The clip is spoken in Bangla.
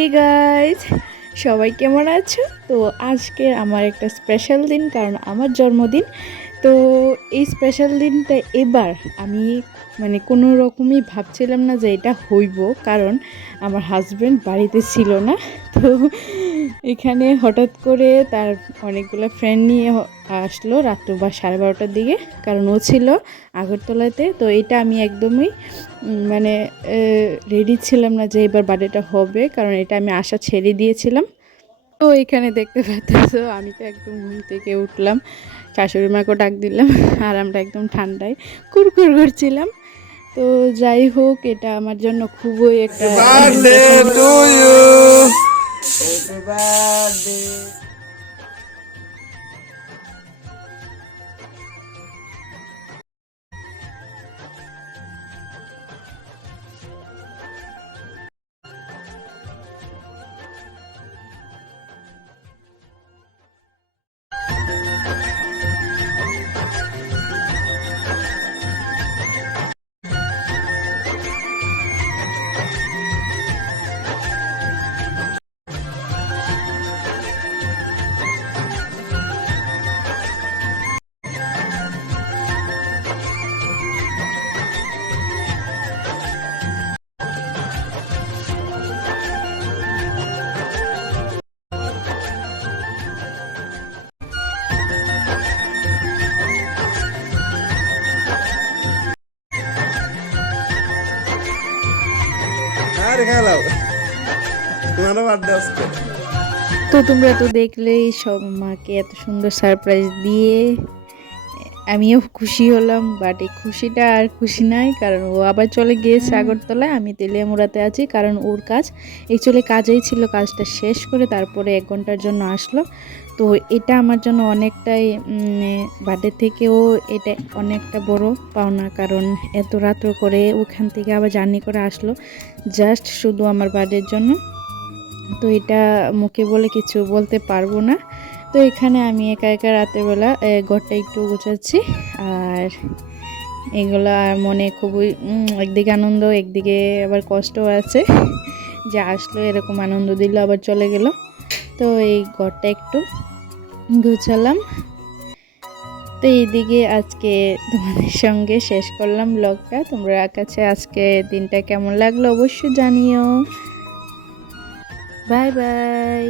হে গাইজ সবাই কেমন আছো? তো আজকে আমার একটা স্পেশাল দিন, কারণ আমার জন্মদিন। তো এই স্পেশাল দিনটা এবার আমি মানে কোনো রকমই ভাবছিলাম না যে এটা হইব, কারণ আমার হাজব্যান্ড বাড়িতে ছিল না। তো এখানে হঠাৎ করে তার অনেকগুলো ফ্রেন্ড নিয়ে আসলো রাত্র বা সাড়ে বারোটার দিকে, কারণ ও ছিল আগরতলাতে। তো এটা আমি একদমই মানে রেডি ছিলাম না যে এবার বার্থডেটা হবে, কারণ এটা আমি আশা ছেড়ে দিয়েছিলাম। তো এখানে দেখতে পাচ্ছ, আমি তো একদম ঘুম থেকে উঠলাম, শাশুড়ি মাকেও ডাক দিলাম আর আমরা একদম ঠান্ডায় কুরকুর করছিলাম। তো যাই হোক, এটা আমার জন্য খুবই একটা. Happy birthday. তো তোমরা তো দেখলেই সব মাকে এত সুন্দর সারপ্রাইজ দিয়ে আমিও খুশি হলাম বাট এই খুশিটা আর খুশি নাই কারণ ও আবার চলে গিয়েছে আগরতলায় আমি তেলিয়ামুড়াতে আছি কারণ ওর কাজ অ্যাকচুয়ালি কাজেই ছিল কাজটা শেষ করে তারপরে এক ঘণ্টার জন্য আসলো। তো এটা আমার জন্য অনেকটাই বার্থডে থেকেও এটা অনেকটা বড় পাওনা কারণ এত রাত্র করে ওখান থেকে আবার জার্নি করে আসলো জাস্ট শুধু আমার বার্থডের জন্য। তো এটা মুখে বলে কিছু বলতে পারব না। তো এখানে আমি একা একা রাতেরবেলা ঘরটা একটু গোছাচ্ছি। আর এগুলো আর মনে খুবই একদিকে আনন্দ, একদিকে আবার কষ্টও আছে। যে আসলো, এরকম আনন্দ দিল, আবার চলে গেল। তো এই ঘরটা একটু গুছালাম। তো এইদিকে আজকে তোমাদের সঙ্গে শেষ করলাম ব্লগটা। তোমরা কাছে আজকে দিনটা কেমন লাগল অবশ্যই জানিও। Bye bye.